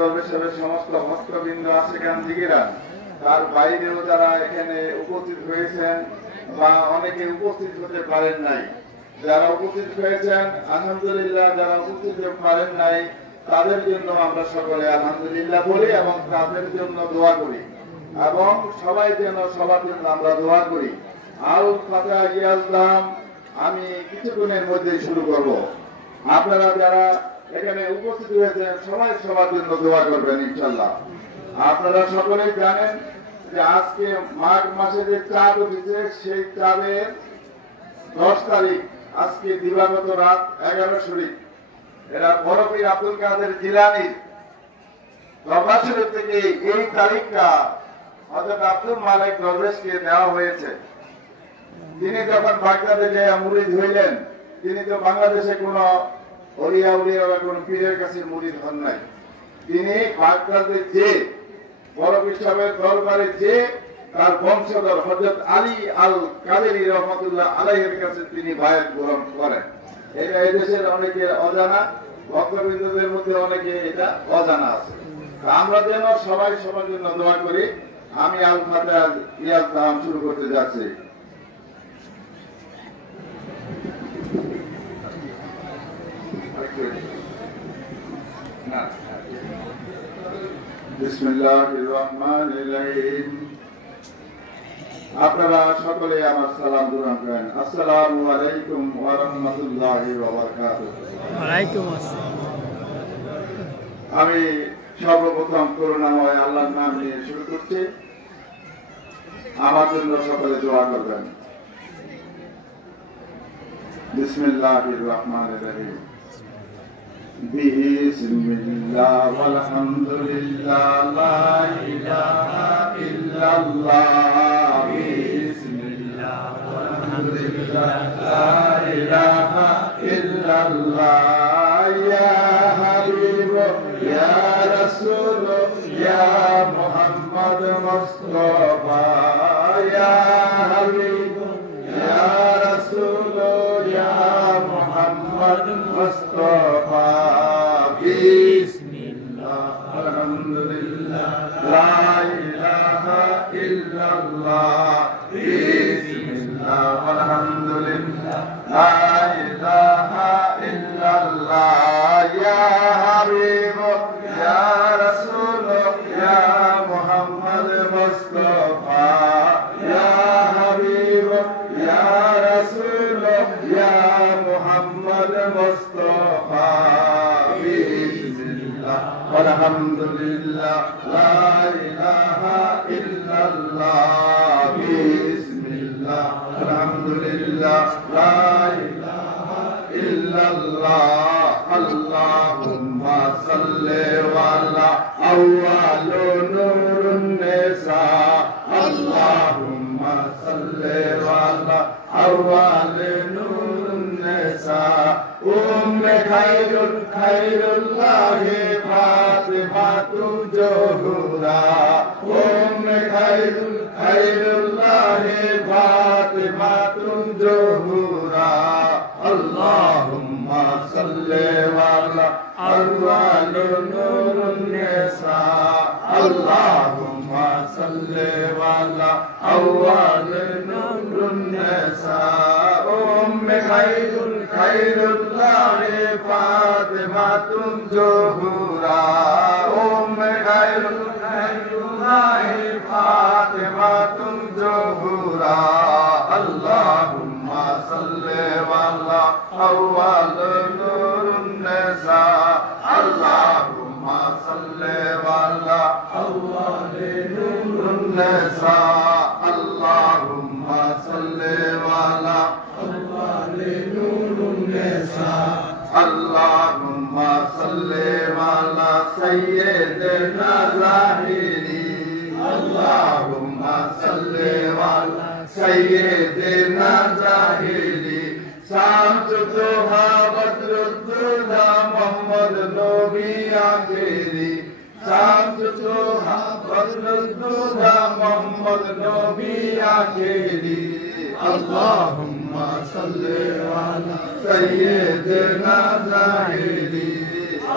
সমস্ত ভক্তবৃন্দ আশিকান জিগিরা তার বাইরেও যারা এখানে উপস্থিত হয়েছেন বা অনেকে উপস্থিত হতে পারেন নাই, যারা উপস্থিত হয়েছেন আলহামদুলিল্লাহ, যারা উপস্থিত হতে পারেন নাই তাদের জন্য আমরা সকলে আলহামদুলিল্লাহ বলি এবং তাদের জন্য দোয়া করি এবং সবাই যেন সবার জন্য আমরা দোয়া করি। আল ফাতিহা ইয়াজলাম। আমি কিছুক্ষণের মধ্যে শুরু করব। আপনারা যারা এখানে উপস্থিত হয়েছেন সবাই সবার জন্য দোয়া করবেন ইনশাআল্লাহ। আপনারা সকলেই জানেন যে আজকে মাঘ মাসে যে চাঁদ উঠেছে সেই চাঁদের 10 তারিখ, আজকে দিবাগত রাত 11 শরীফ। এরা বড় পীর আব্দুল কাদের জিলানীর দরবার শরীফ থেকে এই তারিখটা হযরত আব্দুল মালিক দরবেশকে দেওয়া হয়েছে। তিনি যখন বাগদাদে গিয়ে মুরিদ হইলেন, তিনি তো বাংলাদেশে কোন ওলিয়া বা কোন পীরের কাছে মুরিদ হন নাই। তিনি বাগদাদে যে বড় পীর সাহেবের দরবারে যে তার বংশধর হযরত আলী আল কাদেরী রহমাতুল্লাহ আলাইহির কাছে তিনি বায়াত গ্রহণ করেন। এটা এদেশের অনেকের অজানা, ভক্তবৃন্দদের মধ্যে অনেকে এটা অজানা আছে। আমরা যেন সবাই সবার জন্য দোয়া করি। আমি আল ফাতিহা ইয়াজলাম শুরু করতে যাচ্ছি। বিসমিল্লাহির রহমানির রহিম। আপনারা সকলে আমার সালাম গ্রহণ করেন। আসসালামু আলাইকুম ওয়া রাহমাতুল্লাহি ওয়া বারাকাতুহু। ওয়ালাইকুম আসসালাম। আমি সর্বপ্রথম করুণাময় আল্লাহর নাম নিয়ে শুরু করছি। আমার জন্য সকলে দোয়া করবেন। বিসমিল্লাহির রহমানির রহিম। বিসমিল্লাহ ওয়ালহামদুলিল্লাহ লা ইলাহা ইল্লাল্লাহ। বিসমিল্লাহ ওয়ালহামদুলিল্লাহ লা ইলাহা ইল্লাল্লাহ। ইয়া হাবিব ইয়া রাসূল ইয়া মুহাম্মদ মুস্তাফা। ইয়া হাবিব ইয়া রাসূল ইয়া মুহাম্মদ মুস্তাফা। বিসমিল্লাহ আলহামদুলিল্লাহ লা ইলাহা ইল্লাল্লাহ। বিসমিল্লাহ আলহামদুলিল্লাহ লা ইলাহা ইল্লাল্লাহ। ইয়া হাবিব ইয়া রাসূল ইয়া মুহাম্মদ মুস্তাফা। ইয়া হাবিব ইয়া রাসূল ইয়া মুহাম্মদ মুস্তাফা। বিসমিল্লাহ আলহামদুলিল্লাহ লা ইলাহা ইল্লাল্লাহ। বিসমিল্লাহ আলহামদুলিল্লাহ লা ইলাহা ইল্লাল্লাহ। আল্লাহুম্মা সাল্লি ওয়ালা আউয়ালু নূরুন নিসা। আল্লাহুম্মা সাল্লি ওয়ালা আউয়ালু নূরুন নিসা। খায়রুল্লাহ ফাতিমাতু জোহরা। খায়রুল্লাহ ফাতিমাতু জোহরা। আল্লাহুম্মা সাল্লি ওয়ালা আউয়ালু নূরুন নিসা। আল্লাহুম্মা সাল্লি ওয়ালা আউয়ালু নূরুন নিসা। খায়রুল্লাহ ফাতিমাতু জোহরা। খায়রুল্লাহ ফাতিমাতু জোহরা। আল্লাহুম্মা সাল্লি ওয়ালা আউয়ালু নূরুন নিসা। আল্লাহুম্মা সাল্লি ওয়ালা আউয়ালু নূরুন নিসা। আল্লাহুম্মা সাল্লি ওয়ালা আউয়ালু নূরুন নিসা। আল্লাহুম্মা সাল্লি ওয়ালা সাইয়্যিদিনা যাহিরি। আল্লাহুম্মা সাল্লি ওয়ালা সাইয়্যিদিনা যাহিরি। শামসুদ্দোহা বদরুদ্দোহা মুহাম্মদ নবী আখেরি। শামসুদ্দোহা বদরুদ্দোহা মুহাম্মদ নবী আখেরি। আল্লাহুম্মা সাল্লি ওয়ালা সাইয়্যিদিনা যাহিরি।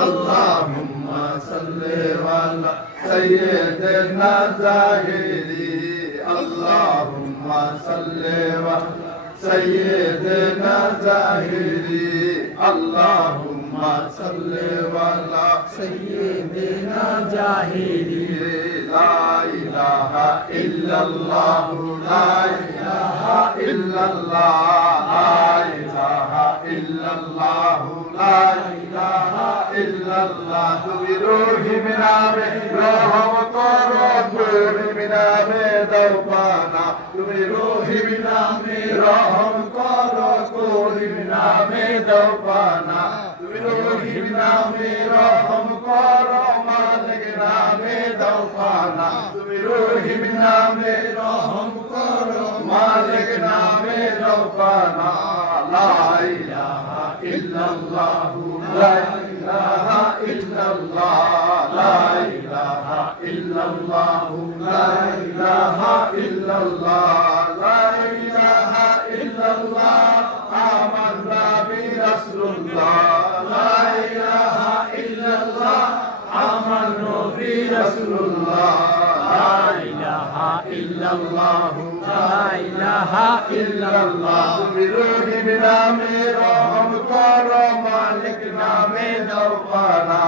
اللهم صل salli ala sayyidina zahiri Allahumma salli wa sayyidina zahiri Allahumma salli ala sayyidina zahiri la ilaha illallah la ilaha illallah la ilaha illallah la ilaha illallah তুমি রুহি মিনাবে রহম করো রুহি মিনাবে দাও পানা তুমি রুহি মিনাবে রহম করো রুহি মিনাবে দাও পানা তুমি রুহি মিনাবে রহম করো মালিক নামে দাও পানা তুমি রুহি মিনাবে রহম করো মালিক নামে দাও পানা লা ইলাহা ইল্লাল্লাহ লা ilaha illallah la ilaha illallah la ilaha illallah la ilaha illallah amanna bi rasulullah la ilaha illallah amanna bi rasulullah la ilaha illallah la ilaha illallah তুমি রুহি বিনামে রহম করো মালিক নামে দাও পানা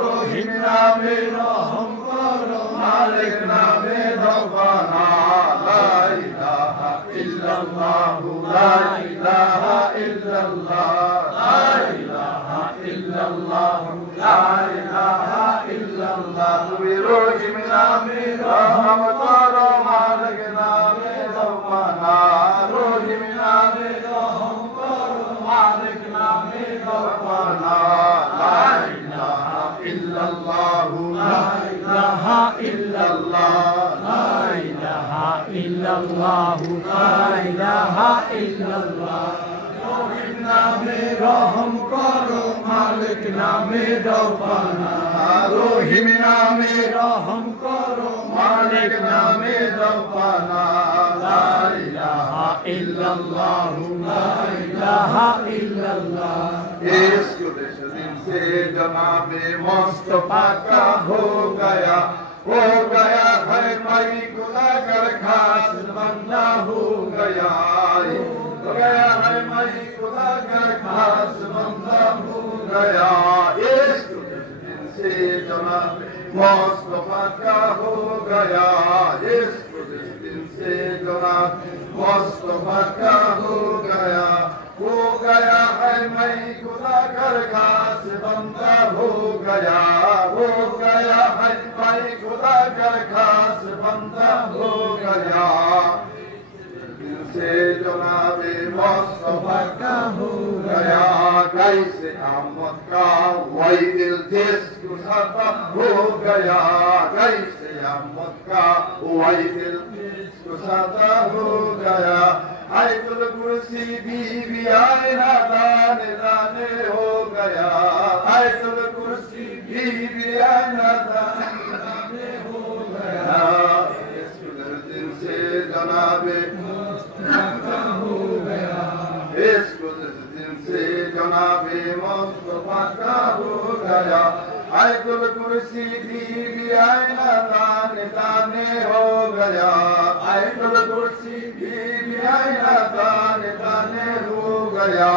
রুহি বিনামে রহম করো মালিক নামে দাও পানা লা ইলাহা ইল্লাল্লাহ লা ইলাহা ইল্লাল্লাহ লা ইলাহা ইল্লাল্লাহ লা ইলাহা ইল্লাল্লাহ তুমি রুহি বিনামে রহম করো মালিক নামে দাও পানা রুহি বিনামে রহম করো মালিক নামে দাও পানা লা ইলাহা ইল্লাল্লাহ লা ইলাহা ইল্লাল্লাহ লা ইলাহা ইল্লাল্লাহ লা ইলাহা ইল্লাল্লাহ রহিম নামে রহম করো মালিক নামে দাও পানা রহিম নামে রহম করো মালিক নামে দাও পানা লা ইলাহা ইল্লাল্লাহ লা ইলাহা ইল্লাল্লাহ इश्क दिन से जनाबे मुस्तफा का हो गया है मई गुलाकर खास बंदा हो गया है मई गुलाकर खास बंदा हो गया इश्क दिन से जनाबे मुस्तफा का हो गया इश्क दिन से जनाबे मुस्तफा का हो गया है मैं गुलाकर खास बंदा हो गया है मैं गुलाकर खास बंदा हो गया दिल से जनाबे मुस्तफा का हो गया कैसे आमद का वही दिल जिसको सदा हो गया कैसे आमद का वही दिल जिसको सदा हो गया आयतुल कुर्सी बीवी आयना दाने दाने हो गया आयतुल कुर्सी बीवी आयना दाने दाने हो गया इस दिन से जनाबे मुस्तफा हो गया इस दिन से जनाबे मुस्तफा का हो गया आयतुल कुर्सी बीवी आयना दाने दाने हो गया आयतुल कुर्सी बीवी आयना दाने दाने हो गया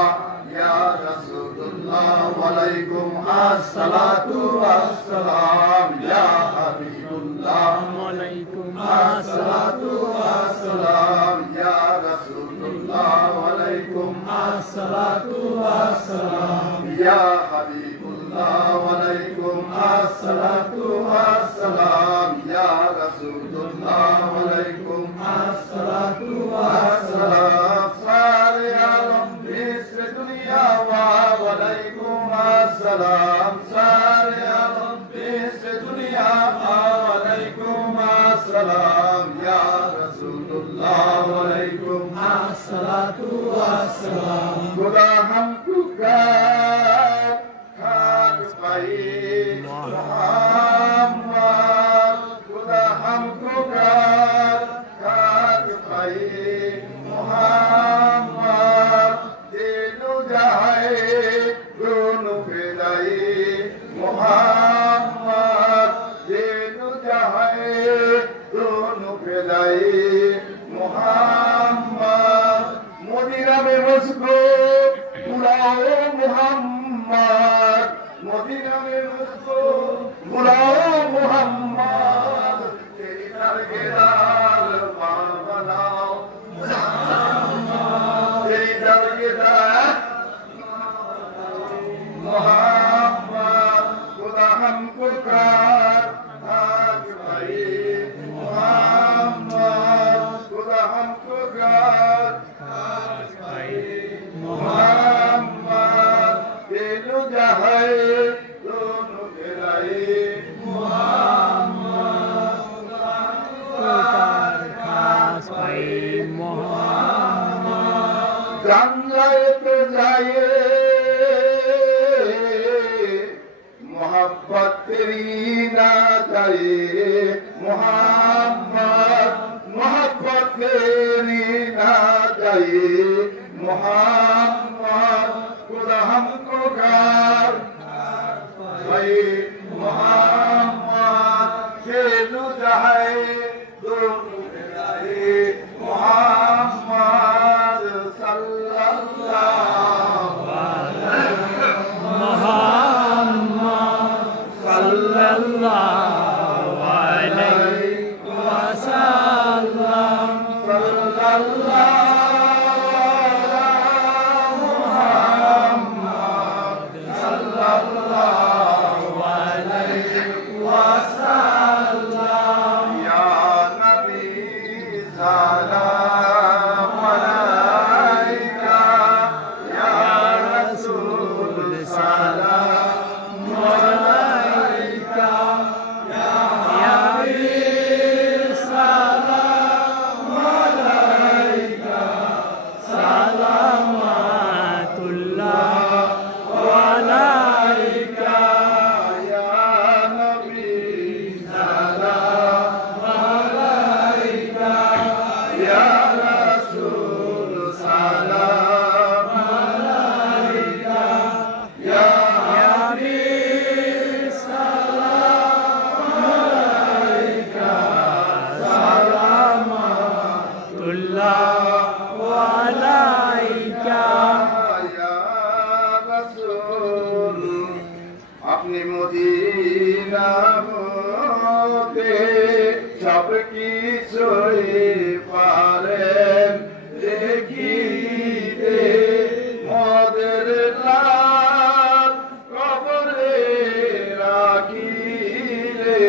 या रसूलुल्लाह वालेकुम अस्सलातु वस्सलाम या हबीबुल्लाह वालेकुम अस्सलातु वस्सलाम या रसूलुल्लाह वालेकुम अस्सलातु वस्सलाम या हबीबुल्लाह वालेकुम अस्सलातु वस्सलाम या रसूलुल्लाह वालेकुम अस्सलातु वस्सलाम सारे आलम मिस्र दुनिया वालेकुम अस्सलाम सारे आलम मिस्र दुनिया वालेकुम अस्सलाम या रसूलुल्लाह वालेकुम अस्सलातु वस्सलाम खुदा हमको खाक पाई मोहम्मद खुदा हमको खाक पाई मोहम्मद दिलो जाए दोनों फिराई मोहम्मद যাই মোহাম্মদ মদিনা মে মুঝকো বুলাও মোহাম্মদ মদিনা মে মুঝকো বুলাও মোহাম্মদ তেরি দরগেদার বানাও तेरी दरगेदार मोहम्मद खुदा हमको कर आज भाई मोहम्मद खुदा हमको कर आज भाई मोहम्मद तेलु जहाए दोनों गिराए मोहम्मद खास भाई मोहम्मद गंगाए तो जाए मोहब्बत तेरी ना जाए मोहम्मद मोहब्बत तेरी ना जाए मोहम्मद खुदा हमको कर भाई मोहम्मद खेलू जाए दोनों मिलाए मोहम्मद सल्लल्लाहु अलैहि मोहम्मद सल्लल्लाहु अलैहि वसल्लम मोहम्मद सल्लल्लाहु अलैहि वसल्लम या नबी सलाम अलैका या रसूल सलाम अलैका या सलाम अलैका सलामतुल्लाह अलैका या नबी सलाम अलैका या रसूल सलाम अलैका या अपनी मदीना होते सब কিছুই পারেন দেখিতে মদের লাল কবরে রাখিলে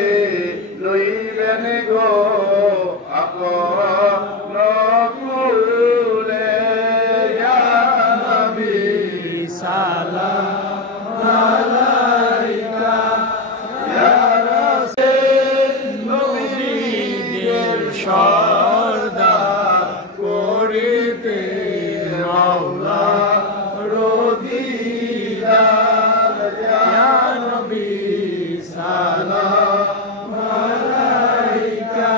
লইবেন গো আপন কুলে ইয়া নবী সালাম আলাইকা ইয়া নবীদের সরদার করিতে মাওলা রদিদার ইয়া নবী সালাম আলাইকা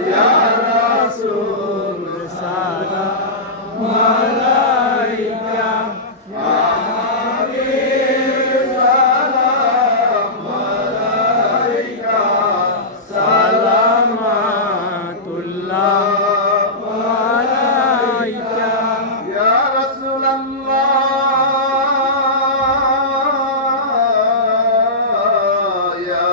ইয়া রাসূল সালাম আলাইকা সালামাতুল্লাহ আলাইকা ইয়া রাসূলুল্লাহ ইয়া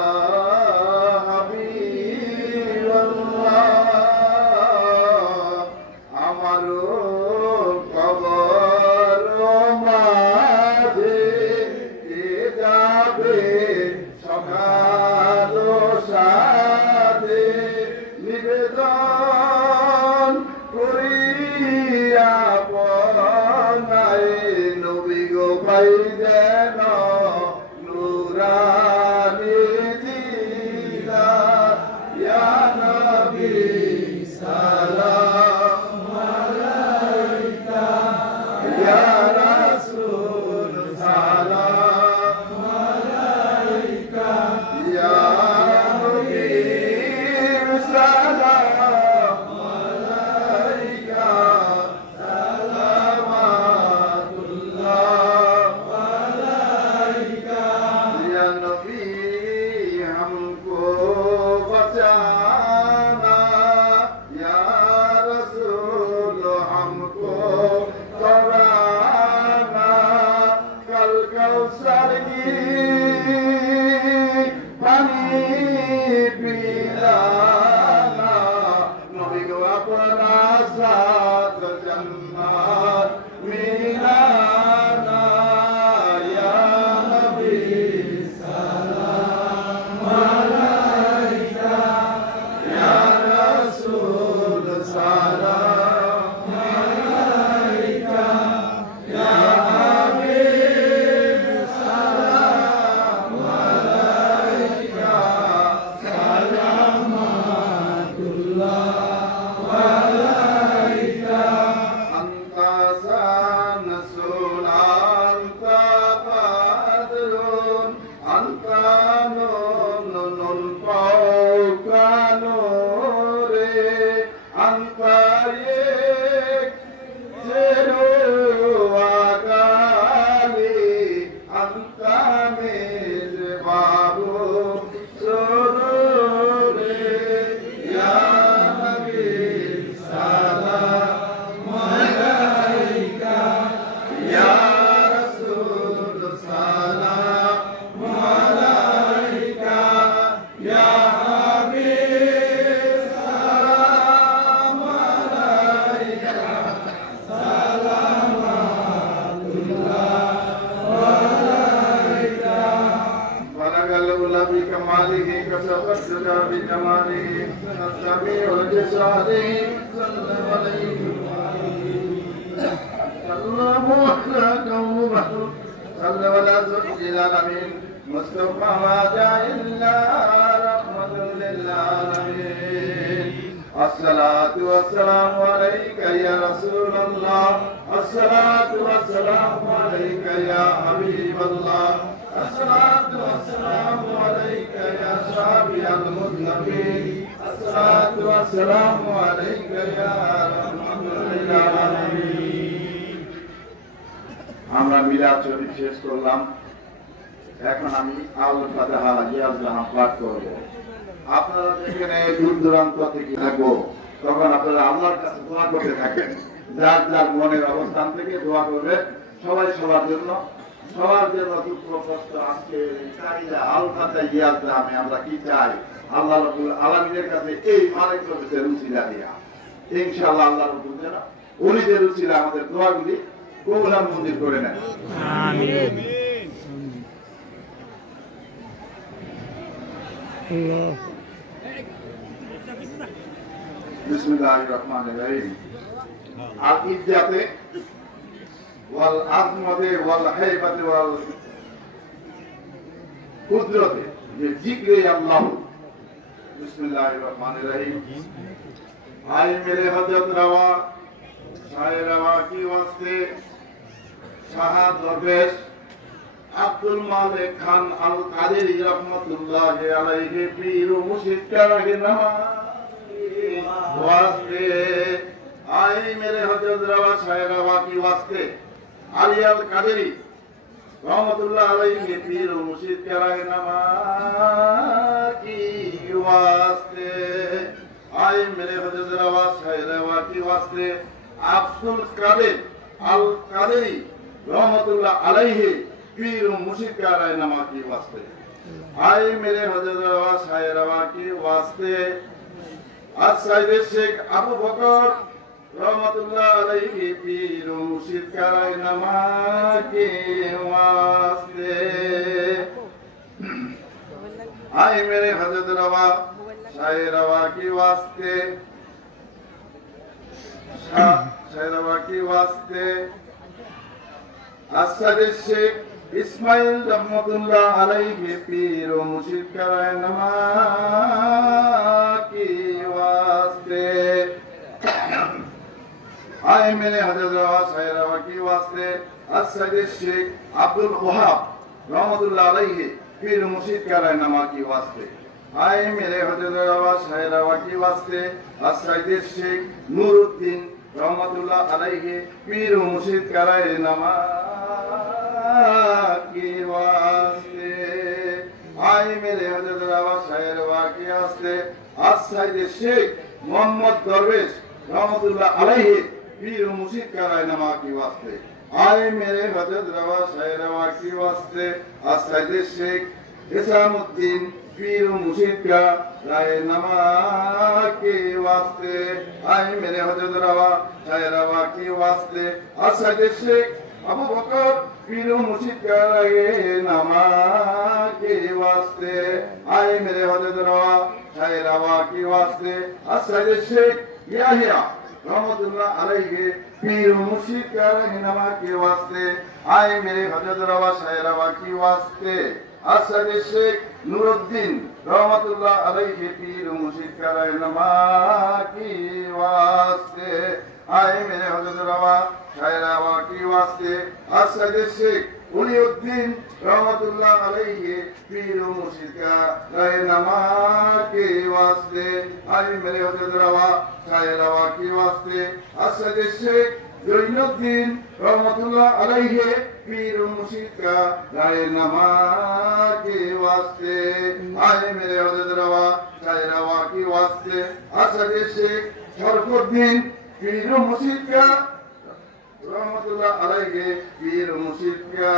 পিলানা নবী গো আপনা সাথ জান্নাত মিলানা ইয়া নবী সালাম আলাইকা ইয়া রাসূল সালাম আলাইকা ইয়া হাবিব সালাম আলাইকা সালামাতুল্লাহ আলাইকা আনতা সানসুল আনতা বাদরুন আনতা নুনুল ফাওকা নূরে আনতা ইকজিরু আগালি আনতা মিজবাবু সুরুরে ইয়া নবী সালাম আলাইকা ইয়া রাসূল সালাম আলাইকা ইয়া হাবিব সালাম আলাইকা بلغ الأولى بكماله كسبت بجماله السميع الجساره صلى عليه الله أكبر صلى ولا زوج العالمين مصطفى ما جاء إلا رحمة للعالمين الصلاة والسلام عليك يا رسول الله الصلاة والسلام عليك يا حبيب الله الصلاة والسلام عليك يا شافي المذنبين الصلاة والسلام عليك يا رحمة للعالمين আমরা মিলাদ শরীফ শেষ করলাম। এখন আমি আল ফাতিহা ইয়াজ জাহান পাঠ করব। আপনারা যেখানে দূর দূরান্ত থেকে থাকবো তখন আপনারা আল্লাহর কাছে দোয়া করতে থাকেন। যার যার মনের অবস্থান থেকে দোয়া করবে। সবাই সবার জন্য দুঃখ কষ্ট আজকে চাহিদা আল ফাতিহা ইয়াজ জাহানে আমরা কি চাই আল্লাহ রাব্বুল আলামিনের কাছে এই মালিক কবুলের উসিলা দিয়া ইনশাআল্লাহ আল্লাহ রাব্বুল জানা উনি যে উসিলা আমাদের দোয়াগুলি কবুল আর মঞ্জুর করে নেন। আমিন। আল্লাহ বিসমিল্লাহির রহমানির রহিম। আল ইজ্জাতে ওয়াল আযমতে ওয়াল হাইবাতে ওয়াল কুদরতে যে জিক্রে আল্লাহ। বিসমিল্লাহির রহমানির রহিম। আই মেরে হযরত রওয়া শায়ে রওয়া কি ওয়াস্তে শাহাদ দরবেশ আব্দুল মালিক খান আল কাদেরী রহমাতুল্লাহ আলাইহি পীর ও মুর্শিদ কারাগে নামা ওয়াস্তে আই মেরে হযরত রওয়া শায়ে রওয়া কি ওয়াস্তে আলী আল কাদেরী রহমাতুল্লাহ আলাইহি পীর ও মুর্শিদ কারাগে নামা কি ওয়াস্তে আই মেরে হযরত রওয়া শায়ে রওয়া কি ওয়াস্তে আব্দুল কাদের আল কাদেরী रहमतुल्लाह अलैहि पीर मुर्शिद का रहनुमा की वास्ते आए मेरे हजरत रवा शाह रवा की वास्ते असैयद शेख अबू बकर रहमतुल्लाह अलैहि पीर मुर्शिद का रहनुमा की वास्ते आए मेरे हजरत रवा शाह रवा की वास्ते शाह रवा की वास्ते असैयद शेख इस्माइल रहमतुल्लाह अलैहि पीर व मुर्शिद का रहनुमा की वास्ते आए मेरे हजरत रवा शाह रवा की वास्ते असैयद शेख अब्दुल वहाब रहमतुल्लाह अलैहि पीर व मुर्शिद का रहनुमा की वास्ते आए मेरे हजरत रवा शाह रवा की वास्ते असैयद शेख नूरुद्दीन रहमतुल्लाह अलैहि पीर व मुर्शिद का रहनुमा की वास्ते आए मेरे हजरत रवा शाह रवा की वास्ते असैयद शेख मोहम्मद दरवेश रहमतुल्लाह अलैहि पीर व मुर्शिद का रहनुमा की वास्ते आए मेरे हजरत रवा शाह रवा की वास्ते असैयद शेख इस्लामुद्दीन पीर मुर्शिद का रहनुमा के वास्ते आए मेरे हजरत रवा शाह रवा के वास्ते असद शेख अबू बकर पीर मुर्शिद का रहनुमा के वास्ते आए मेरे हजरत रवा शाह रवा के वास्ते असद शेख याहिया रहमतुल्लाह अलैहि पीर मुर्शिद का रहनुमा के वास्ते आए मेरे हजरत रवा शाह रवा के वास्ते असद शेख नूरुद्दीन रहमतुल्लाह अलैहि पीर मुर्शिद का रहनुमा के वास्ते आए मेरे हजरत रवा शाह रवा के वास्ते असद शेख उलिउद्दीन रहमतुल्लाह अलैहि पीर मुर्शिद का रहनुमा के वास्ते आए मेरे हजरत रवा शाह रवा के वास्ते असद शेख ज़ैनुद्दीन रहमतुल्लाह अलैहि पीर मुर्शिद का रहनुमा के वास्ते आए मेरे हजरत रवा शाह रवा के वास्ते असद शेख शरफुद्दीन पीर मुर्शिद का रहमतुल्लाह अलैहि पीर मुर्शिद का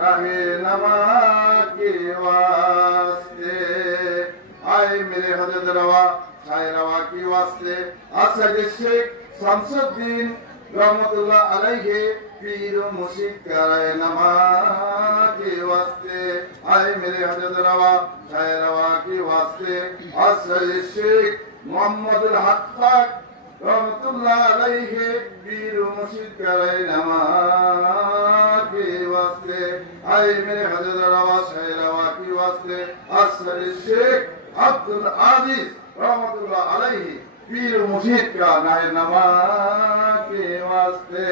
रहनुमा के वास्ते आए मेरे हजरत रवा शाह रवा के वास्ते असद शेख शमसुद्दीन रहमतुल्लाह अलैहि पीर मुर्शिद का रहनुमा के वास्ते आए मेरे हजरत रवा शाह रवा के वास्ते असद शेख मोहम्मदुल हक्काक रहमतुल्लाह अलैहि पीर मुर्शिद का रहनुमा के वास्ते आए मेरे हजरत रवा शाह रवा के वास्ते असद शेख अब्दुल आजीज रहमतुल्लाह अलैहि पीर मुर्शिद का रहनुमा के वास्ते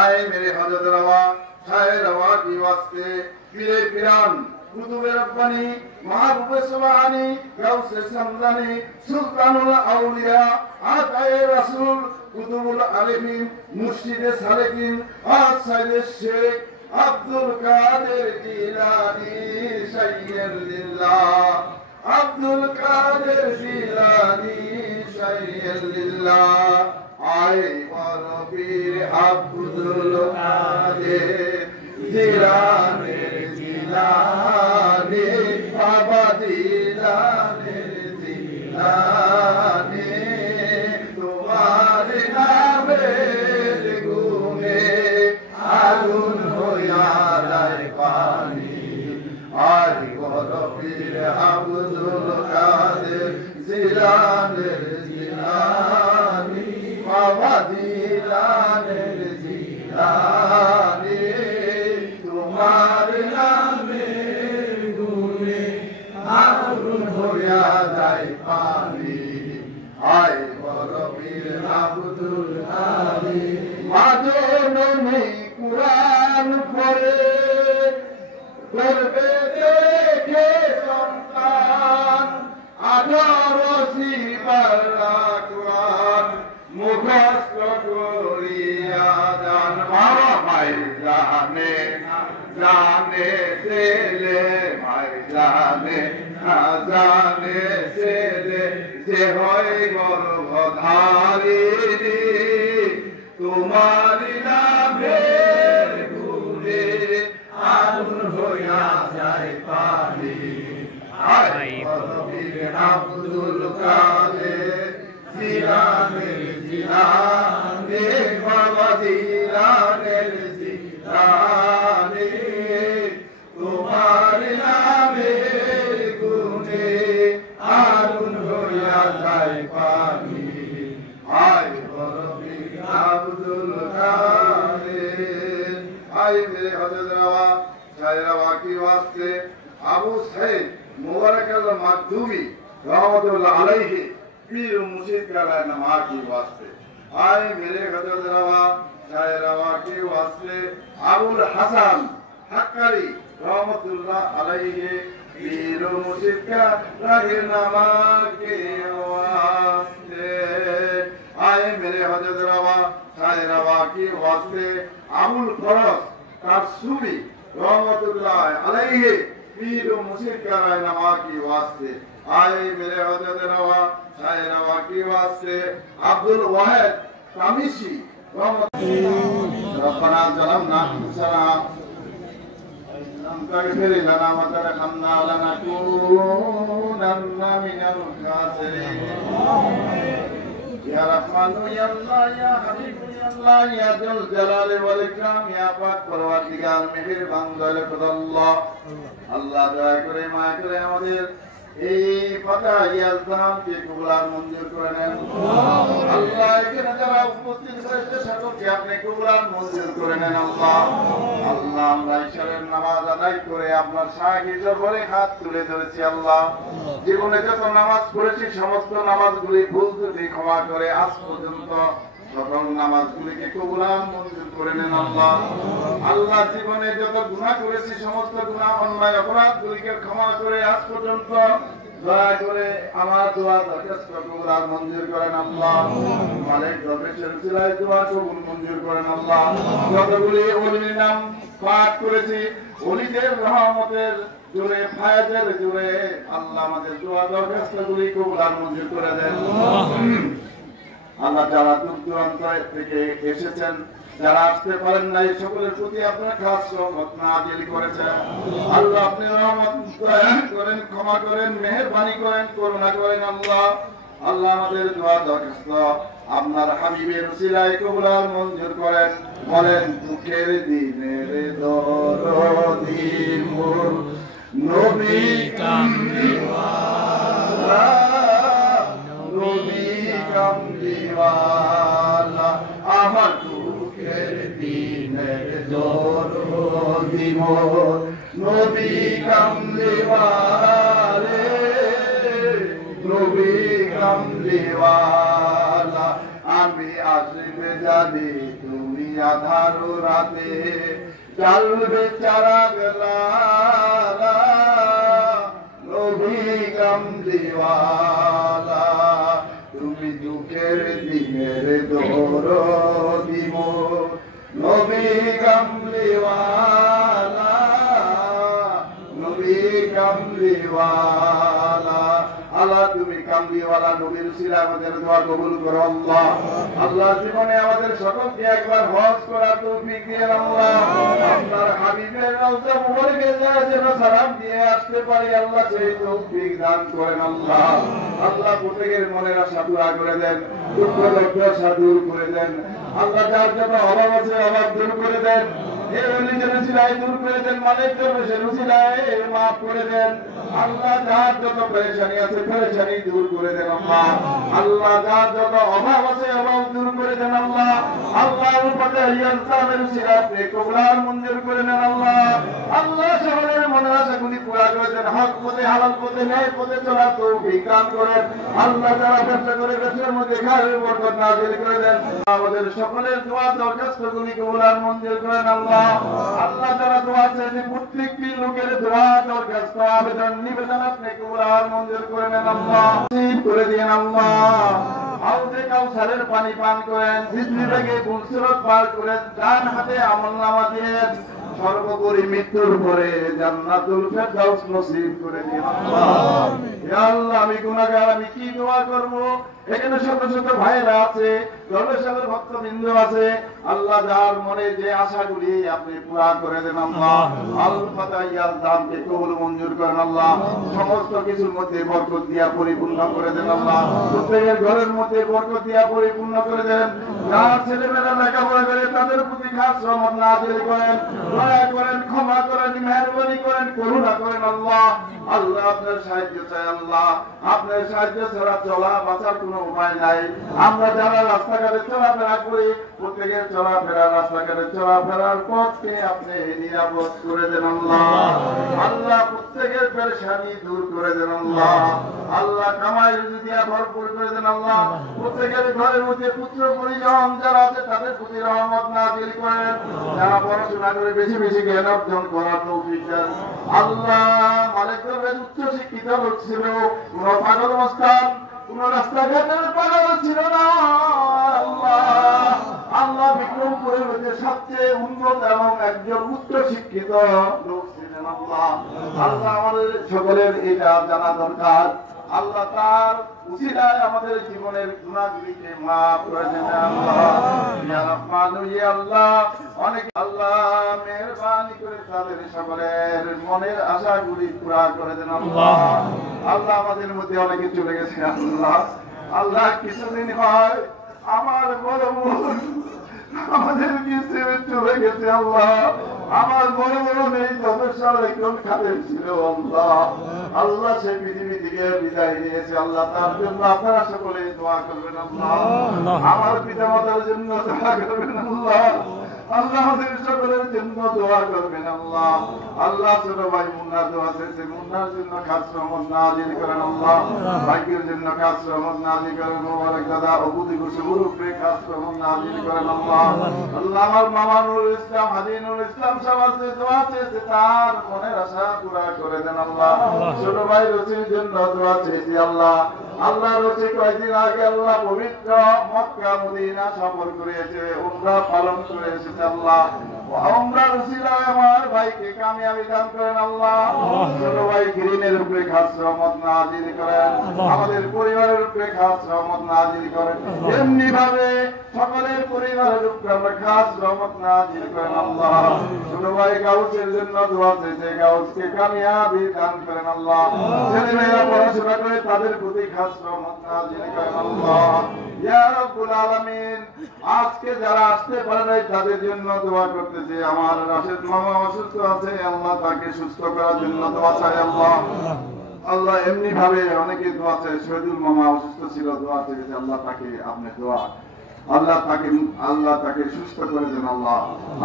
आए मेरे हजरत रवा शाह रवा के वास्ते पीरे पिरान कुतुबे रब्बानी महबूबे सुबहानी गौसे समदानी सुल्तानुल औलिया आकाए रसूल कुतुबुल आलिमीन मुर्शिदे सालिकीन असद शेख अब्दुल कादिर जिलानी सय्यदुल्लाह अब्दुल कादिर जिलानी सय्यदुल्लाह आए वालो पीर अब्दुल कादिर जिलानी जिलानी बाबा जिलानी जिलानी तुम्हारे नामेर गुने आगुन होया जाए पानी आए वालो पीर अब्दुल कादिर जिलानी जिलानी बाबा जिलानी जिलानी तुम्हारे नामेर गुने आगुन होया जाए पानी आए वालो पीर अब्दुल कादिर माजोनो नहीं कुरान पढ़े করবে দেখে সন্তান আদরসি বাল্লা কুরআন মুখস্থ করিয়া জান মারা ভাই জানে জানে ছেলে ভাই জানে না জানে ছেলে যে হয় গর্ভধারিণী তোমারি নামের গুণে আগুন হইয়া যায় পানি আয় পীর আব্দুল কাদের জিলানের জিলানে বাবা জিলানের জিলানে তোমার নামের গুণে আগুন হইয়া যায় পানি আয় পীর আব্দুল কাদের आए मेरे हजरत रवा शाह रवा के वास्ते अबू सईद मुबारक अल मखदूमी रहमतुल्लाह अलैहि पीर मुर्शिद का रहनुमा के वास्ते आए मेरे हजरत रवा शाह रवा के वास्ते अबुल हसन हक्कारी रहमतुल्लाह अलैहि पीर मुर्शिद का रहनुमा के वास्ते आए मेरे हजरत रवा शाह रवा के वास्ते अबुल फरस कासूबी रहमतुल्लाह अलैहि पीर मुर्शिद का रहनुमा के वास्ते आए मेरे हजरत रवा शाह रवा के वास्ते अब्दुल वाहिद कामिशी रहमतुल्लाह रब्बना ज़लमना अनफुसना تغفر لنا وترحمنا لنكونن من الخاسرين يا رحمن يا الله يا حبيب يا الله يا ذو الجلال والإكرام يا পাক পরওয়ারদিগার মেহেরবান দয়ালু খোদাল্লাহ আল্লাহ দয়া করে মায়া করে আমাদের এই ফাতাহিয়াল সালামকে কবুল আর মঞ্জুর করে নেন আল্লাহ এখানে যারা উপস্থিত হয়েছে সকলকে আপনি কবুল আর মঞ্জুর করে নেন আল্লাহ আল্লাহ আমরা ইশারের নামাজ আদায় করে আপনার শাহী দরবারে হাত তুলে ধরেছি আল্লাহ জীবনে যত নামাজ পড়েছি সমস্ত নামাজগুলি ভুল ত্রুটি ক্ষমা করে আজ পর্যন্ত সকল নামাজগুলিকে কবুল আর মঞ্জুর করে নেন আল্লাহ আল্লাহ জীবনে যত গুনাহ করেছি সমস্ত গুনাহ অন্যায় অপরাধগুলিকে ক্ষমা করে আজ পর্যন্ত দয়া করে আমার দোয়া দরখাস্ত কবুল আর মঞ্জুর করেন আল্লাহ মালিক দরবেশের উসিলায় দোয়া কবুল মঞ্জুর করেন আল্লাহ যতগুলি ওলির নাম পাঠ করেছি ওলিদের রহমতের জোরে ফায়েজের জোরে আল্লাহ আমাদের দোয়া দরখাস্তগুলি কবুল আর মঞ্জুর করে দেন আল্লাহ যারা দূর দূরান্ত থেকে এসেছেন যারা আসতে পারেন নাই সকলের প্রতি আপনার খাস রহমত নাযিল করেছেন আল্লাহ আপনি রহমত করেন ক্ষমা করেন মেহেরবানি করেন করুণা করেন আল্লাহ আল্লাহ আমাদের দোয়া দরখাস্ত আপনার হাবিবের উসিলায় কবুল আর মঞ্জুর করেন বলেন দুঃখের দিনের দরদি মোর নবী কামলিওয়ালা নবী কামলিওয়ালা আমার দুঃখের দিনের দরদি মোর নবী কামলিওয়ালা নবী কামলিওয়ালা আমি আসবে জানি তুমি আধার রাতে জ্বালবে চারাগলা নবী কামলিওয়ালা তুমি দুঃখের দিনের দরদি মোর নবী কামলিওয়ালা নবী কামলিওয়ালা আল্লাহ তুমি কামলিওয়ালা নবীর উসিলায় আমাদের দোয়া কবুল করো আল্লাহ আল্লাহ জীবনে আমাদের সকলকে একবার হজ করার তৌফিক দিন আল্লাহ আপনার হাবিবের রওজা মুবারকে যায় যেন সালাম দিয়ে আসতে পারি আল্লাহ সেই তৌফিক দান করেন আল্লাহ আল্লাহ প্রত্যেকের মনের আশা পুরা করে দেন দুঃখ দুর্দশা দূর করে দেন আল্লাহ যার জন্য অভাব আছে অভাব দূর করে দেন এই ওলিদের উসিলায় দূর করে দেন মালিক দরবেশের উসিলায় মাফ করে দেন আল্লাহ যার যত পেরেশানি আছে পেরেশানি দূর করে দেন আল্লাহ আল্লাহ যার যত অভাব আছে অভাব দূর করে দেন আল্লাহ আল্লাহ ফাতাহিয়াল সালামের উসিলায় আপনি কবুল আর মঞ্জুর করে নেন আল্লাহ আল্লাহ সকলের মনের আশাগুলি পুরা করে দেন হক পথে হালাল পথে ন্যায় পথে চলার তৌফিক দান করেন আল্লাহ যারা ব্যবসা করে ব্যবসার মধ্যে খায়ের বরকত নাযিল করে দেন আমাদের সকলের দোয়া দরখাস্তগুলি কবুল আর মঞ্জুর করেন আল্লাহ আল্লাহ যারা দোয়া চাইছেন প্রত্যেকটি লোকের দোয়া দরখাস্ত আবেদন নিবেদন আপনি কবুল আর মঞ্জুর করে নেন আল্লাহ নসিব করে দিন আল্লাহ হাউজে কাউসারের পানি পান করেন জিন্দি থেকে বুলসিরত পার করেন ডান হাতে আমলনামা দিয়েন সর্বোপরি মৃত্যুর পরে জান্নাতুল ফেরদাউস নসিব করে দিন আল্লাহ ইয়া আল্লাহ আমি গুনাহগার আমি কি দোয়া করব এখানে শত শত ভাইরা আছে দরবেশের ভক্তবৃন্দ আছে আল্লাহ যার মনে যে আশাগুলি আপনি পুরা করে দেন আল্লাহ আল ফাতাহিয়াল দামকে কবুল মঞ্জুর করেন আল্লাহ সমস্ত কিছুর মধ্যে বরকত দিয়া পরিপূর্ণ করে দেন আল্লাহ প্রত্যেকের ঘরের মধ্যে বরকত দিয়া পরিপূর্ণ করে দেন যার ছেলেমেয়েরা লেখাপড়া করে তাদের প্রতি খাস রহমত নাযিল করেন দয়া করেন ক্ষমা করেন মেহেরবানি করেন করুণা করেন আল্লাহ আল্লাহ আপনার সাহায্য চাই আল্লাহ আপনার সাহায্য ছাড়া চলা বাঁচার কোনো উপায় নাই আমরা যারা রাস্তাঘাটে চলাফেরা করি প্রত্যেকের চলাফেরা রাস্তাঘাটে চলাফেরার পথকে আপনি নিরাপদ করে দেন আল্লাহ আল্লাহ প্রত্যেকের পেরেশানি দূর করে দেন আল্লাহ আল্লাহ কামাই রুজি দিয়া ভরপুর করে দেন আল্লাহ প্রত্যেকের ঘরের মধ্যে পুত্র পরিজন যারা আছে তাদের প্রতি রহমত নাযিল করেন যারা পড়াশোনা করে বেশি বেশি জ্ঞান অর্জন করার তৌফিক দেন আল্লাহ মালিক দরবেশ উচ্চ শিক্ষিত লোক ছিল কোন পাগল মস্তান কোন রাস্তাঘাটের পাগল ছিল না আল্লাহ আল্লাহ বিক্রমপুরের মধ্যে সবচেয়ে উন্নত এবং একজন উচ্চ শিক্ষিত লোক ছিলেন আল্লাহ আল্লাহ আমাদের সকলের এটা জানা দরকার আল্লাহ তার উসিলায় আমাদের জীবনের গুনাহগুলিকে মাফ করে দেন আল্লাহ। ইয়া রহমান ইয়া আল্লাহ, অনেক আল্লাহ মেহেরবানি করে তাদের সকলের মনের আশাগুলি পুরা করে দেন আল্লাহ। আল্লাহ আমাদের মধ্যে অনেকে চলে গেছে আল্লাহ। আল্লাহ কিছুদিন হয় আমার বড় বোন আমাদের কিছু চলে গেছে আল্লাহ। আমার বড় বড় নেই তপস্যার একজন খাদের ছিল আল্লাহ। আল্লাহ সে পৃথিবী থেকে বিদায় নিয়েছে আল্লাহ, তার জন্য আপনারা সকলে দোয়া করবেন আল্লাহ। আমার পিতা মাতার জন্য দোয়া করবেন আল্লাহ। আল্লাহ আমাদের সকলের জন্য দোয়া করবেন আল্লাহ। আল্লাহ ছোট ভাই মুন্নার দোয়া চেয়েছে, মুন্নার জন্য খাস রহমত নাজিল করেন আল্লাহ। ভাগ্যের জন্য খাস রহমত নাজিল করেন। মোবারক দাদা অবুদি গুসুর উপরে খাস রহমত নাজিল করেন আল্লাহ। আল্লাহ আমার মামা নুরুল ইসলাম হাজি নুরুল ইসলাম সমাজে দোয়া চেয়েছে, তার মনের আশা পুরা করে দেন আল্লাহ। ছোট ভাই রসির জন্য দোয়া চেয়েছি আল্লাহ। আল্লাহ রসি কয়েকদিন আগে আল্লাহ পবিত্র মক্কা মদিনা সফর করেছে, উমরা পালন করে এসেছে আল্লাহ। উমরা রসিলায় আমার ভাইকে কামিয়াবি দান করেন আল্লাহ। ছোট ভাই গ্রিনের উপরে খাস রহমত নাজিল করেন, আমাদের পরিবারের উপরে খাস রহমত নাজিল করেন। এমনি ভাবে সকলের পরিবারের উপরে আমরা খাস রহমত নাজিল করেন আল্লাহ। ছোট ভাই গাউসের জন্য দোয়া চেয়েছে, গাউসকে কামিয়াবি দান করেন আল্লাহ। ছেলে মেয়েরা পড়াশোনা করে তাদের প্রতি খাস রহমত নাজিল করেন আল্লাহ। ইয়া রাব্বুল আলামিন, আজকে যারা আসতে পারে নাই তাদের জন্য দোয়া করতেছে। আমার রাশেদ মামা অসুস্থ আছে আল্লাহ, তাকে সুস্থ করার জন্য দোয়া চাই আল্লাহ। আল্লাহ এমনি ভাবে অনেকে দোয়া চাই, শহীদুল মামা অসুস্থ ছিল দোয়া চেয়েছে আল্লাহ, তাকে আপনি দোয়া আল্লাহ তাকে সুস্থ করে দেন আল্লাহ।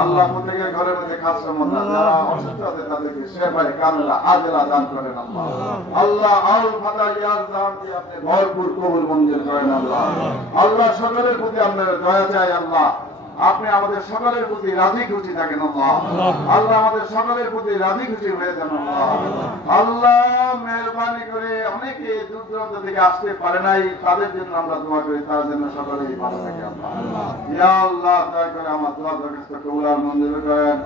আল্লাহ প্রত্যেকের ঘরের মধ্যে খাস রহমত, যারা অসুস্থ আছে তাদেরকে সেবায় কামলা আজলা দান করেন আল্লাহ। আল্লাহ আল ফাদা ইয়াজ দান দিয়ে আপনি ভরপুর কবুল মঞ্জুর করেন আল্লাহ। আল্লাহ সকলের প্রতি আপনার দয়া চাই আল্লাহ, আপনি আমাদের সকলের প্রতি রাজি খুশি থাকেন আল্লাহ। আল্লাহ আমাদের সকলের প্রতি রাজি খুশি হয়ে যান আল্লাহ। আল্লাহ মেহরবানি করে অনেকে দূর দূরান্ত থেকে আসতে পারে নাই, তাদের জন্য আমরা দোয়া করি, তার জন্য সকলেই ভালো থাকে আল্লাহ। ইয়া আল্লাহ দয়া করে আমার দোয়া দরখাস্ত কবুল আর মঞ্জুর করেন।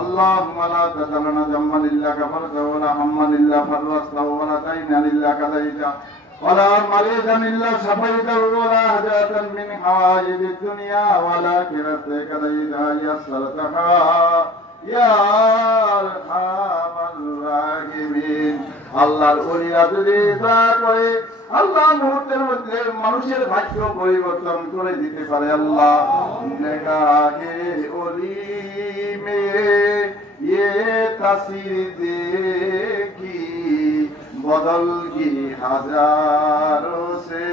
আল্লাহুম্মা লা তাদাল্লানা জাম্মান ইল্লা কাফারতা ওয়া লা হাম্মান ইল্লা ফাররাসতা ওয়া লা দাইনান ইল্লা কাদাইতা ولا مريضا إلا شفيته ولا حاجة من حوائج الدنيا والآخرة قضيتها يسرتها يا أرحم الراحمين। আল্লাহর ওলিরা যদি দয়া করে আল্লাহ মুহূর্তের মধ্যে মানুষের ভাগ্য পরিবর্তন করে দিতে পারে আল্লাহ। নেগাহে ওলি মে ये तस्वीर देखी बदल की हजारों से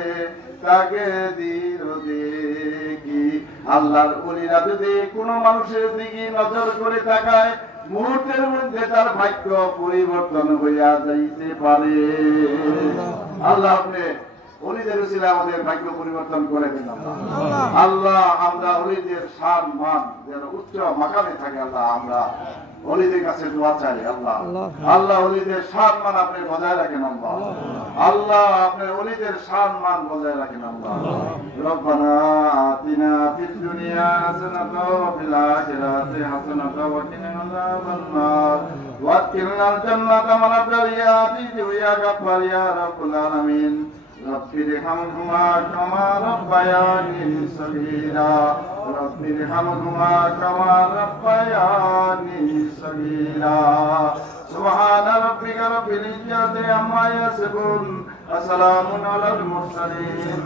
তাকদীর দেখি। আল্লাহর ওলিরা যদি কোনো মানুষের দিকে নজর করে তাকায় মুহূর্তের মধ্যে তার ভাগ্য পরিবর্তন হইয়া যাইতে পারে। আল্লাহ আপনি ওলিদের উসিলায় আমাদের ভাগ্য পরিবর্তন করে দিন আল্লাহ। আল্লাহ আমরা ওলিদের শান মান যেন উচ্চ মাকামে থাকে আল্লাহ, আমরা ওলিদের কাছে দোয়া চাই আল্লাহ। আল্লাহ ওলিদের শান মান আপনি বজায় রাখেন আল্লাহ। আল্লাহ আপনি ওলিদের শান মান বজায় রাখেন আল্লাহ। রব্বানা আতিনা ফিদ দুনিয়া হাসানাতাও ওয়া ফিল আখিরাতি হাসানাতাও ওয়া কিনা আযাবান নার ওয়া আদখিলনাল জান্নাতা মা'আল আবরারি ইয়া গাফফার ইয়া রাব্বুল আলামিন। رب ارحمهما كما ربياني صغيرا رب ارحمهما كما ربياني صغيرا سبحان ربك رب العزة عما يصفون وسلام على المرسلين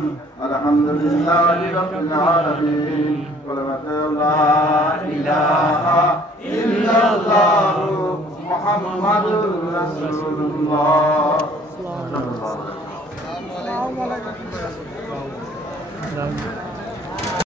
الحمد لله رب العالمين لا إله إلا الله محمد رسول الله صلى الله عليه وسلم।